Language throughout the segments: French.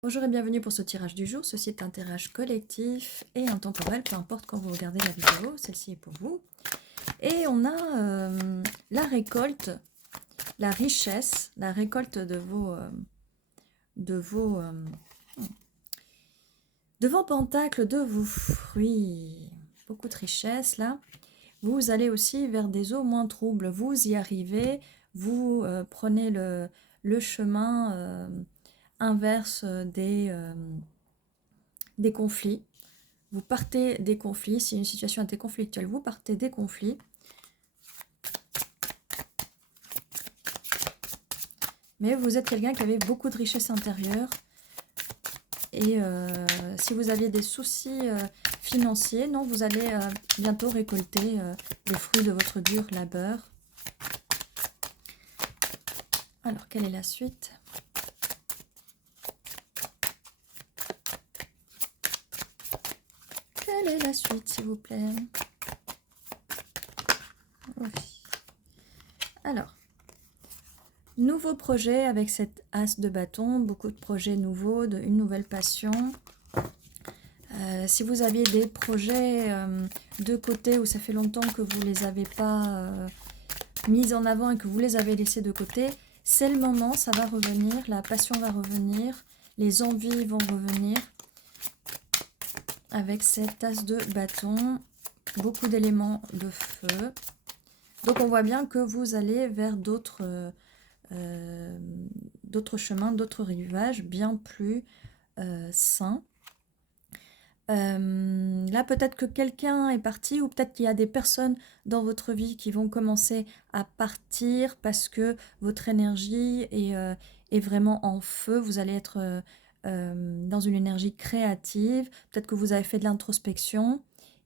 Bonjour et bienvenue pour ce tirage du jour. Ceci est un tirage collectif et intemporel, peu importe quand vous regardez la vidéo, celle-ci est pour vous. Et on a la récolte, la richesse, la récolte de vos, euh, de vos pentacles, de vos fruits. Beaucoup de richesse là. Vous allez aussi vers des eaux moins troubles. Vous y arrivez, vous prenez le chemin inverse des conflits. Vous partez des conflits. Si une situation était conflictuelle, vous partez des conflits. Mais vous êtes quelqu'un qui avait beaucoup de richesse intérieure. Et si vous aviez des soucis financiers, non, vous allez bientôt récolter les fruits de votre dur labeur. Alors, quelle est la suite? Quelle est la suite, s'il vous plaît? Oui. Alors, nouveau projet avec cette as de bâton, beaucoup de projets nouveaux, une nouvelle passion. Si vous aviez des projets de côté où ça fait longtemps que vous ne les avez pas mis en avant et que vous les avez laissés de côté, c'est le moment, ça va revenir, la passion va revenir, les envies vont revenir. Avec cette as de bâton, beaucoup d'éléments de feu. Donc on voit bien que vous allez vers d'autres chemins, d'autres rivages bien plus sains. Là, peut-être que quelqu'un est parti ou peut-être qu'il y a des personnes dans votre vie qui vont commencer à partir parce que votre énergie est vraiment en feu. Vous allez être dans une énergie créative. Peut-être que vous avez fait de l'introspection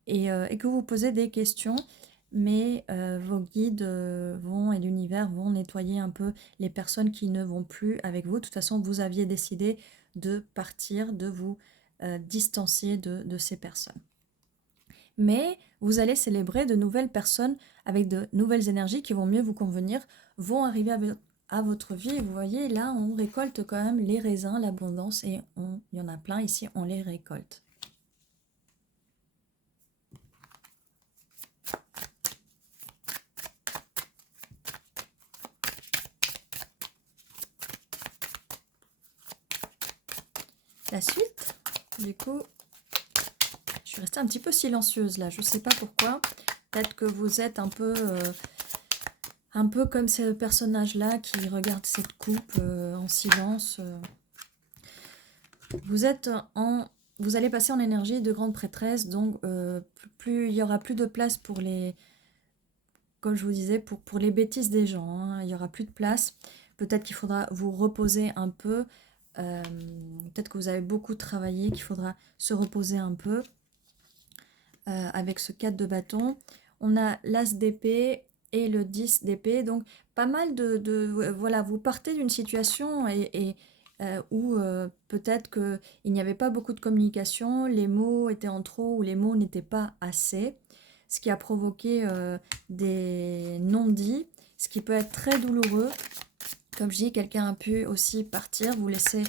et que vous vous posez des questions. Mais vos guides et l'univers vont nettoyer un peu les personnes qui ne vont plus avec vous. De toute façon, vous aviez décidé de partir, de vous distancier de ces personnes. Mais vous allez célébrer de nouvelles personnes avec de nouvelles énergies qui vont mieux vous convenir, vont arriver à votre vie. Et vous voyez, là, on récolte quand même les raisins, l'abondance, et il y en a plein ici, on les récolte. La suite, du coup, je suis restée un petit peu silencieuse là, je ne sais pas pourquoi. Peut-être que vous êtes un peu comme ce personnage-là qui regarde cette coupe en silence. Vous allez passer en énergie de grande prêtresse, donc il y aura plus de place pour les, comme je vous disais, pour les bêtises des gens. Hein. Il y aura plus de place. Peut-être qu'il faudra vous reposer un peu. Peut-être que vous avez beaucoup travaillé, qu'il faudra se reposer un peu avec ce 4 de bâton. On a l'as d'épée et le 10 d'épée. Donc, pas mal voilà, vous partez d'une situation où peut-être qu'il n'y avait pas beaucoup de communication, les mots étaient en trop ou les mots n'étaient pas assez, ce qui a provoqué des non-dits, ce qui peut être très douloureux. Comme je dis, quelqu'un a pu aussi partir, vous laisser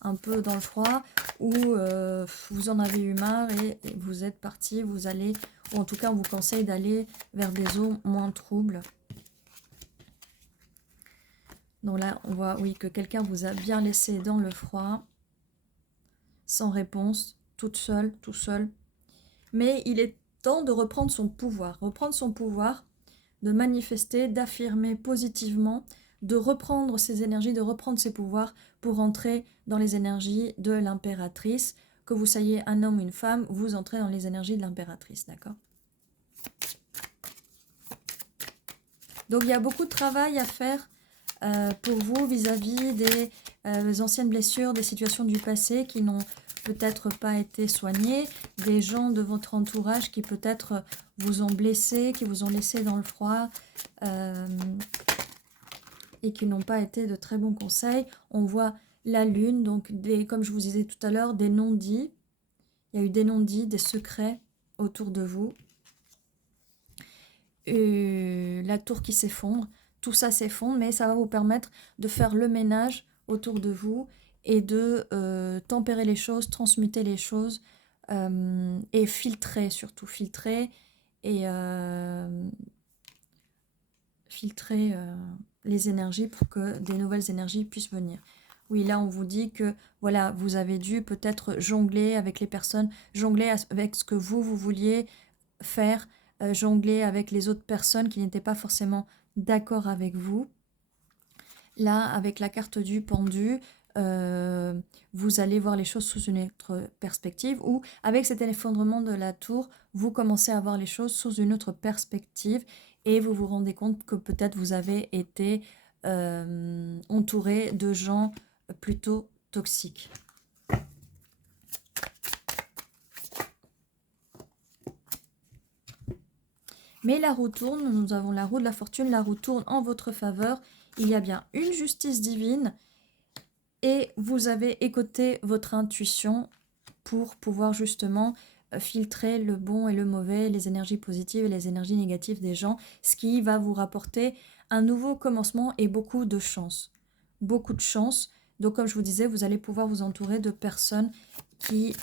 un peu dans le froid, ou vous en avez eu marre et vous êtes parti, vous allez, ou en tout cas on vous conseille d'aller vers des eaux moins troubles. Donc là, on voit, oui, que quelqu'un vous a bien laissé dans le froid, sans réponse, toute seule, tout seul. Mais il est temps de reprendre son pouvoir, de manifester, d'affirmer positivement, de reprendre ses énergies, de reprendre ses pouvoirs pour entrer dans les énergies de l'impératrice. Que vous soyez un homme ou une femme, vous entrez dans les énergies de l'impératrice, d'accord? Donc il y a beaucoup de travail à faire pour vous vis-à-vis des anciennes blessures, des situations du passé qui n'ont peut-être pas été soignées, des gens de votre entourage qui peut-être vous ont blessé, qui vous ont laissé dans le froid et qui n'ont pas été de très bons conseils. On voit la lune, donc comme je vous disais tout à l'heure, des non-dits. Il y a eu des non-dits, des secrets autour de vous. La tour qui s'effondre, tout ça s'effondre, mais ça va vous permettre de faire le ménage autour de vous et de tempérer les choses, transmuter les choses et filtrer, surtout filtrer et filtrer les énergies pour que des nouvelles énergies puissent venir. Oui, là, on vous dit que voilà, vous avez dû peut-être jongler avec les personnes, jongler avec ce que vous vouliez faire, jongler avec les autres personnes qui n'étaient pas forcément d'accord avec vous. Là, avec la carte du pendu, vous allez voir les choses sous une autre perspective, ou avec cet effondrement de la tour, vous commencez à voir les choses sous une autre perspective et vous vous rendez compte que peut-être vous avez été entouré de gens plutôt toxiques. Mais la roue tourne, nous avons la roue de la fortune, la roue tourne en votre faveur. Il y a bien une justice divine et vous avez écouté votre intuition pour pouvoir justement filtrer le bon et le mauvais, les énergies positives et les énergies négatives des gens, ce qui va vous rapporter un nouveau commencement et beaucoup de chance. Beaucoup de chance. Donc comme je vous disais, vous allez pouvoir vous entourer de personnes qui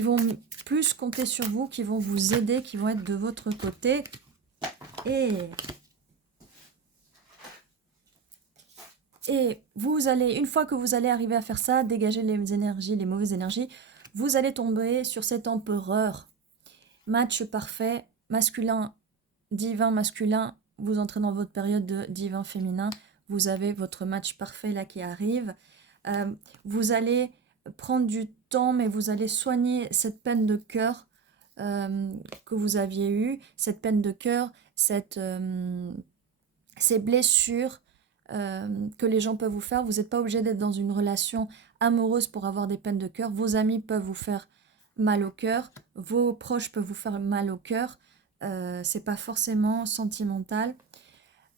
vont plus compter sur vous, qui vont vous aider, qui vont être de votre côté. Et vous allez, une fois que vous allez arriver à faire ça, dégager les énergies, les mauvaises énergies, vous allez tomber sur cet empereur. Match parfait, masculin, divin, masculin, vous entrez dans votre période de divin féminin, vous avez votre match parfait là qui arrive. Vous allez prendre du temps, mais vous allez soigner cette peine de cœur que vous aviez eue, cette peine de cœur, ces blessures que les gens peuvent vous faire. Vous n'êtes pas obligé d'être dans une relation amoureuse pour avoir des peines de cœur. Vos amis peuvent vous faire mal au cœur, vos proches peuvent vous faire mal au cœur. C'est pas forcément sentimental.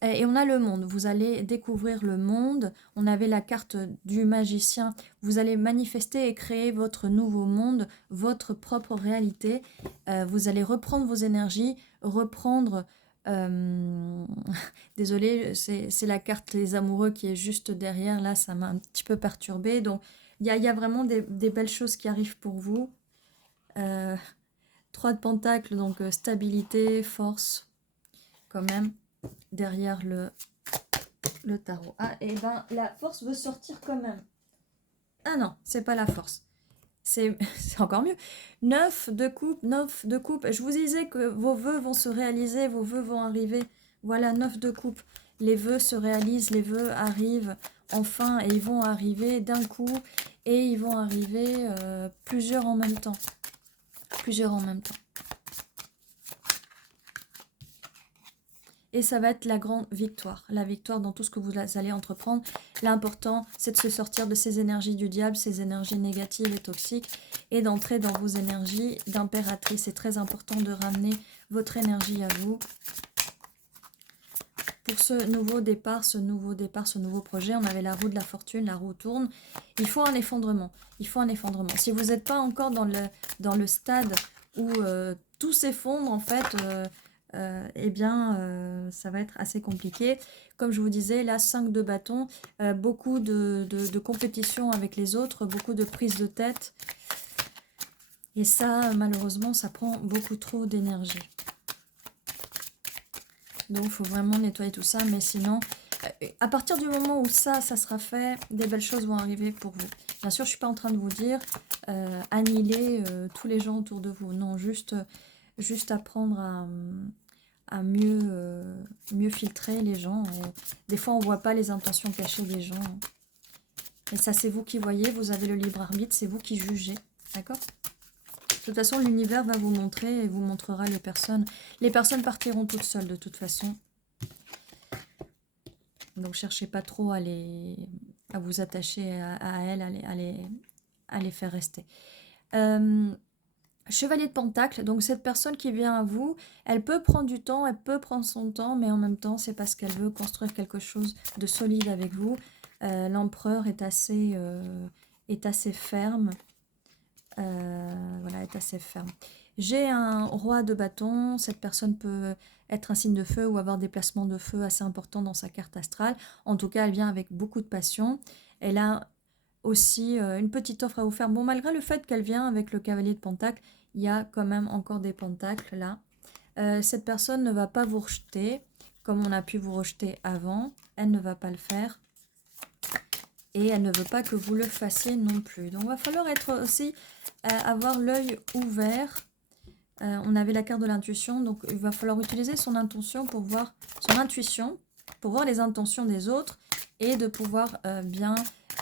Et on a le monde, vous allez découvrir le monde. On avait la carte du magicien. Vous allez manifester et créer votre nouveau monde, votre propre réalité. Vous allez reprendre vos énergies, reprendre... Désolée, c'est la carte des amoureux qui est juste derrière. Là, ça m'a un petit peu perturbée. Donc, il y a vraiment des belles choses qui arrivent pour vous. 3 de pentacles, donc stabilité, force, quand même, derrière le tarot. Ah, et ben la force veut sortir quand même. Ah non, c'est pas la force. C'est encore mieux. 9 de coupe, 9 de coupe. Je vous disais que vos vœux vont se réaliser, vos vœux vont arriver. Voilà, 9 de coupe. Les vœux se réalisent, les vœux arrivent enfin et ils vont arriver d'un coup et ils vont arriver plusieurs en même temps. Plusieurs en même temps. Et ça va être la grande victoire. La victoire dans tout ce que vous allez entreprendre. L'important, c'est de se sortir de ces énergies du diable, ces énergies négatives et toxiques, et d'entrer dans vos énergies d'impératrice. C'est très important de ramener votre énergie à vous. Pour ce nouveau départ, ce nouveau projet, on avait la roue de la fortune, la roue tourne. Il faut un effondrement. Il faut un effondrement. Si vous n'êtes pas encore dans le stade où tout s'effondre, en fait... eh bien, ça va être assez compliqué. Comme je vous disais, là, 5 de bâton, beaucoup de compétition avec les autres, beaucoup de prise de tête. Et ça, malheureusement, ça prend beaucoup trop d'énergie. Donc, il faut vraiment nettoyer tout ça. Mais sinon, à partir du moment où ça sera fait, des belles choses vont arriver pour vous. Bien sûr, je ne suis pas en train de vous dire annihiler tous les gens autour de vous. Non, juste apprendre à mieux filtrer les gens. Et des fois, on ne voit pas les intentions cachées des gens. Et ça, c'est vous qui voyez. Vous avez le libre arbitre. C'est vous qui jugez. D'accord ? De toute façon, l'univers va vous montrer et vous montrera les personnes. Les personnes partiront toutes seules de toute façon. Donc, cherchez pas trop à vous attacher à elles, à les faire rester. Chevalier de Pentacle, donc cette personne qui vient à vous, elle peut prendre du temps, elle peut prendre son temps, mais en même temps, c'est parce qu'elle veut construire quelque chose de solide avec vous. L'empereur est assez ferme. Voilà, est assez ferme. J'ai un roi de bâton. Cette personne peut être un signe de feu ou avoir des placements de feu assez importants dans sa carte astrale. En tout cas, elle vient avec beaucoup de passion. Elle a aussi une petite offre à vous faire. Bon, malgré le fait qu'elle vient avec le cavalier de Pentacle, il y a quand même encore des pentacles là. Cette personne ne va pas vous rejeter comme on a pu vous rejeter avant. Elle ne va pas le faire. Et elle ne veut pas que vous le fassiez non plus. Donc, il va falloir être aussi, avoir l'œil ouvert. On avait la carte de l'intuition, donc il va falloir utiliser son intention pour voir son intuition, pour voir les intentions des autres et de pouvoir bien,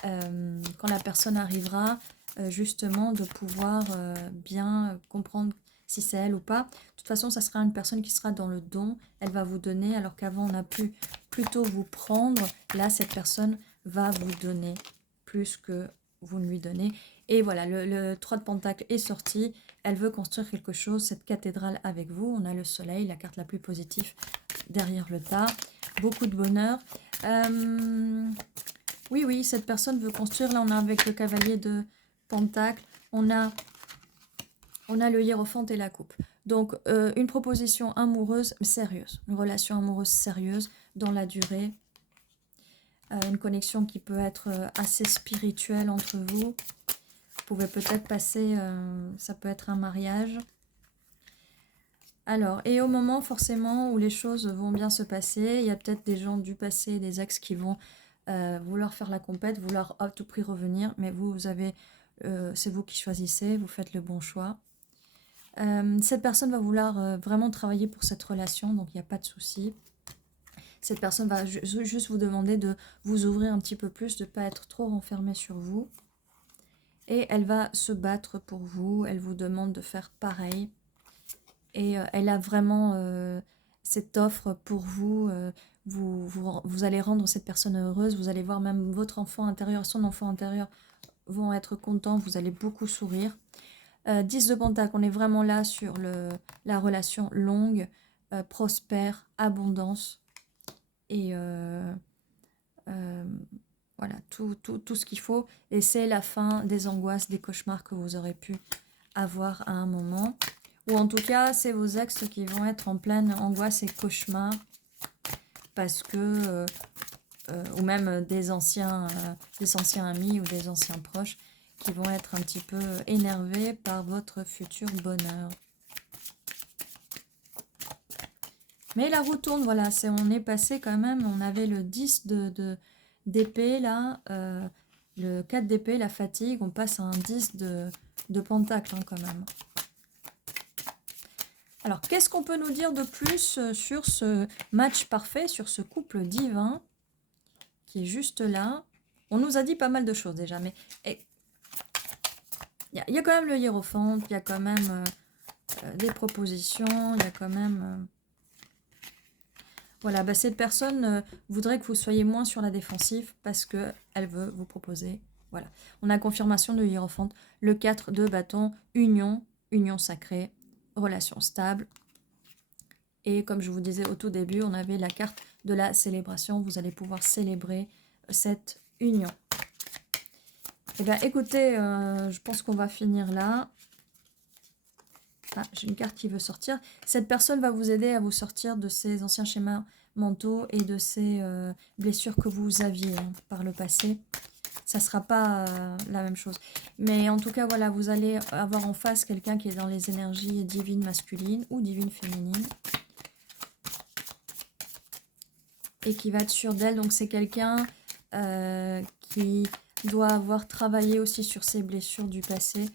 quand la personne arrivera, justement de pouvoir bien comprendre si c'est elle ou pas. De toute façon, ça sera une personne qui sera dans le don, elle va vous donner, alors qu'avant on a pu plutôt vous prendre. Là, cette personne va vous donner plus que vous ne lui donnez. Et voilà, le 3 de Pentacle est sorti. Elle veut construire quelque chose, cette cathédrale avec vous. On a le soleil, la carte la plus positive derrière le tas. Beaucoup de bonheur. Oui, oui, cette personne veut construire. Là, on a avec le cavalier de Pentacle. On a le hiérophante et la coupe. Donc, une proposition amoureuse sérieuse. Une relation amoureuse sérieuse dans la durée. Une connexion qui peut être assez spirituelle entre vous. Vous pouvez peut-être passer, ça peut être un mariage. Alors, et au moment forcément où les choses vont bien se passer, il y a peut-être des gens du passé, des ex qui vont vouloir faire la compète, vouloir à tout prix revenir, mais vous avez, c'est vous qui choisissez, vous faites le bon choix. Cette personne va vouloir vraiment travailler pour cette relation, donc il n'y a pas de souci. Cette personne va juste vous demander de vous ouvrir un petit peu plus, de ne pas être trop renfermé sur vous. Et elle va se battre pour vous, elle vous demande de faire pareil. Et elle a vraiment cette offre pour vous. Vous allez rendre cette personne heureuse, vous allez voir même votre enfant intérieur, son enfant intérieur vont être contents, vous allez beaucoup sourire. 10 de Pentacle, on est vraiment là sur la relation longue, prospère, abondance. Et voilà, tout ce qu'il faut. Et c'est la fin des angoisses, des cauchemars que vous aurez pu avoir à un moment. Ou en tout cas, c'est vos ex qui vont être en pleine angoisse et cauchemar. Parce que, ou même des anciens amis ou des anciens proches qui vont être un petit peu énervés par votre futur bonheur. Mais la roue tourne, voilà, on est passé quand même, on avait le 10 d'épée là, le 4 d'épée, la fatigue, on passe à un 10 de pentacle hein, quand même. Alors, qu'est-ce qu'on peut nous dire de plus sur ce match parfait, sur ce couple divin qui est juste là? On nous a dit pas mal de choses déjà, mais il y a quand même le hiérophante, il y a quand même des propositions, il y a quand même... Voilà, bah cette personne voudrait que vous soyez moins sur la défensive parce qu'elle veut vous proposer. Voilà, on a confirmation de hiérophante, le 4 de bâton, union sacrée, relation stable. Et comme je vous disais au tout début, on avait la carte de la célébration. Vous allez pouvoir célébrer cette union. Eh bien, écoutez, je pense qu'on va finir là. Ah, j'ai une carte qui veut sortir. Cette personne va vous aider à vous sortir de ces anciens schémas mentaux et de ces blessures que vous aviez hein, par le passé. Ça ne sera pas la même chose. Mais en tout cas, voilà, vous allez avoir en face quelqu'un qui est dans les énergies divines masculines ou divines féminines. Et qui va être sûr d'elle. Donc, c'est quelqu'un qui doit avoir travaillé aussi sur ses blessures du passé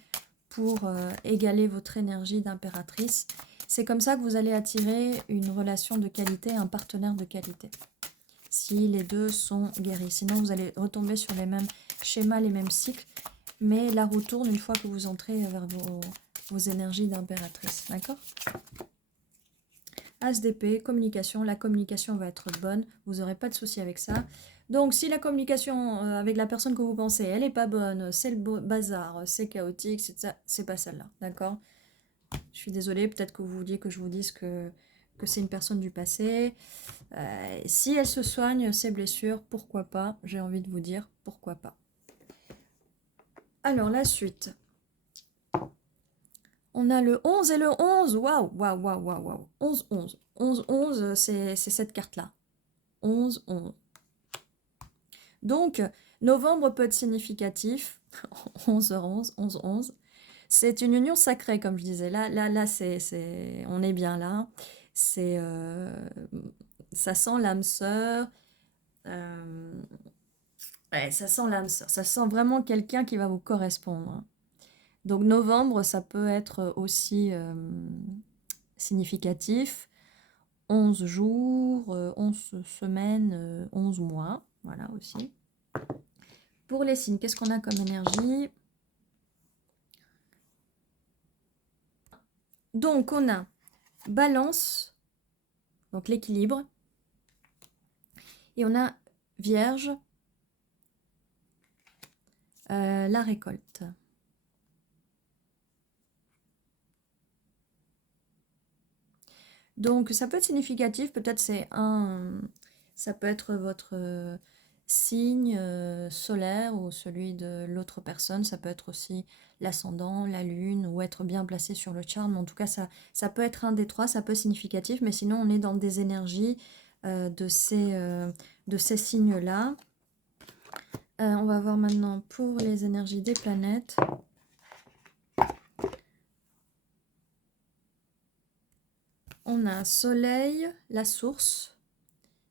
pour égaler votre énergie d'impératrice. C'est comme ça que vous allez attirer une relation de qualité, un partenaire de qualité. Si les deux sont guéris. Sinon, vous allez retomber sur les mêmes schémas, les mêmes cycles. Mais la roue tourne une fois que vous entrez vers vos énergies d'impératrice. D'accord ? As d'épée, communication. La communication va être bonne. Vous n'aurez pas de souci avec ça. Donc, si la communication avec la personne que vous pensez, elle n'est pas bonne, c'est le bazar, c'est chaotique, c'est pas celle-là. D'accord ? Je suis désolée, peut-être que vous vouliez que je vous dise que c'est une personne du passé. Si elle se soigne ses blessures, pourquoi pas ? J'ai envie de vous dire, pourquoi pas. Alors, la suite. On a le 11 et le 11. Waouh, waouh, waouh, waouh, waouh. 11, 11. 11, 11, c'est cette carte-là. 11, 11. Donc, Novembre peut être significatif. 11h11, 11h11. C'est une union sacrée, comme je disais. Là, on est bien là. C'est, ça sent l'âme sœur. Ouais, ça sent l'âme sœur. Ça sent vraiment quelqu'un qui va vous correspondre. Donc novembre, ça peut être aussi significatif. 11 jours, 11 semaines, 11 mois. Voilà aussi. Pour les signes, qu'est-ce qu'on a comme énergie? Donc on a Balance, donc l'équilibre. Et on a Vierge, la récolte. Donc ça peut être significatif, peut-être ça peut être votre signe solaire ou celui de l'autre personne, ça peut être aussi l'ascendant, la lune ou être bien placé sur le charme. En tout cas, ça peut être un des trois, ça peut être significatif, mais sinon on est dans des énergies de ces signes-là. On va voir maintenant pour les énergies des planètes. On a Soleil, la source.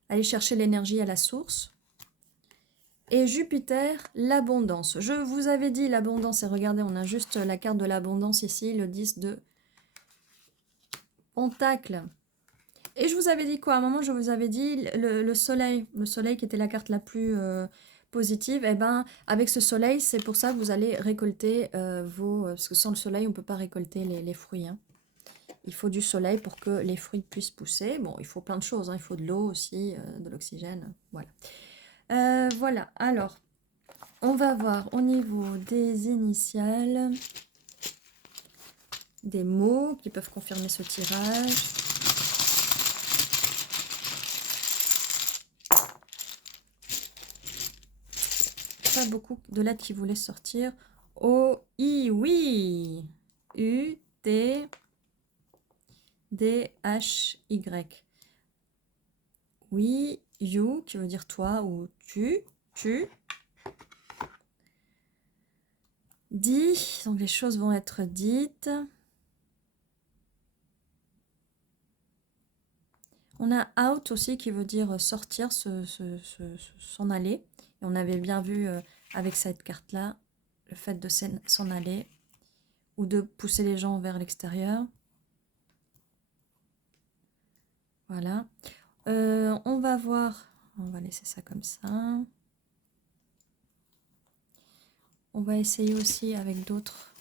Aller chercher l'énergie à la source. Et Jupiter, l'abondance. Je vous avais dit l'abondance, et regardez, on a juste la carte de l'abondance ici, le 10 de Pentacle. Et je vous avais dit quoi? À un moment, je vous avais dit le soleil qui était la carte la plus positive. Et ben, avec ce soleil, c'est pour ça que vous allez récolter parce que sans le soleil, on ne peut pas récolter les fruits. Hein. Il faut du soleil pour que les fruits puissent pousser. Bon, il faut plein de choses. Hein. Il faut de l'eau aussi, de l'oxygène. Voilà. Voilà. Alors, on va voir au niveau des initiales, des mots qui peuvent confirmer ce tirage. Pas beaucoup de lettres qui voulaient sortir. O, I, oui. U, T, D, H, Y. Oui, you, qui veut dire toi ou tu. Dit, donc les choses vont être dites. On a out aussi qui veut dire sortir, s'en aller. Et on avait bien vu avec cette carte-là, le fait de s'en aller ou de pousser les gens vers l'extérieur. Voilà. On va voir, on va laisser ça comme ça. On va essayer aussi avec d'autres.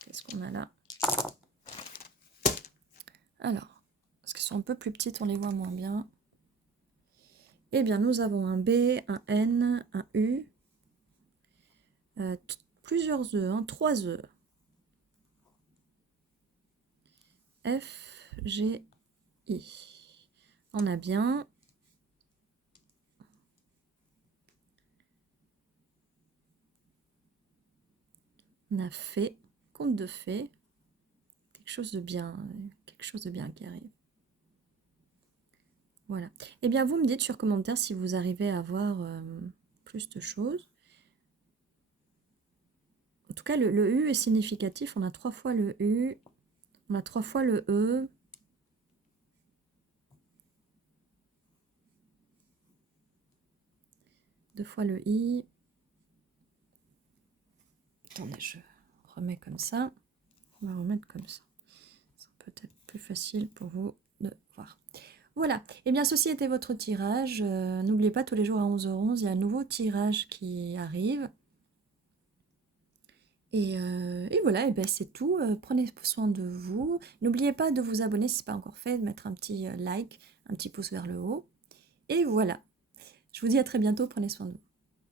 Qu'est-ce qu'on a là? Alors, parce qu'elles sont un peu plus petites, on les voit moins bien. Eh bien, nous avons un B, un N, un U, plusieurs E, hein, 3 E. F, G, I. On a bien. On a fait, conte de fées. Quelque chose de bien qui arrive. Voilà. Eh bien, vous me dites sur commentaire si vous arrivez à voir plus de choses. En tout cas, le U est significatif. On a 3 fois le U. On a 3 fois le E. Deux fois le I. Attendez, je remets comme ça. On va remettre comme ça. C'est peut-être plus facile pour vous de voir. Voilà. Eh bien, ceci était votre tirage. N'oubliez pas, tous les jours à 11h11, il y a un nouveau tirage qui arrive. Et voilà, et ben c'est tout. Prenez soin de vous. N'oubliez pas de vous abonner si ce n'est pas encore fait, de mettre un petit like, un petit pouce vers le haut. Et voilà. Je vous dis à très bientôt. Prenez soin de vous.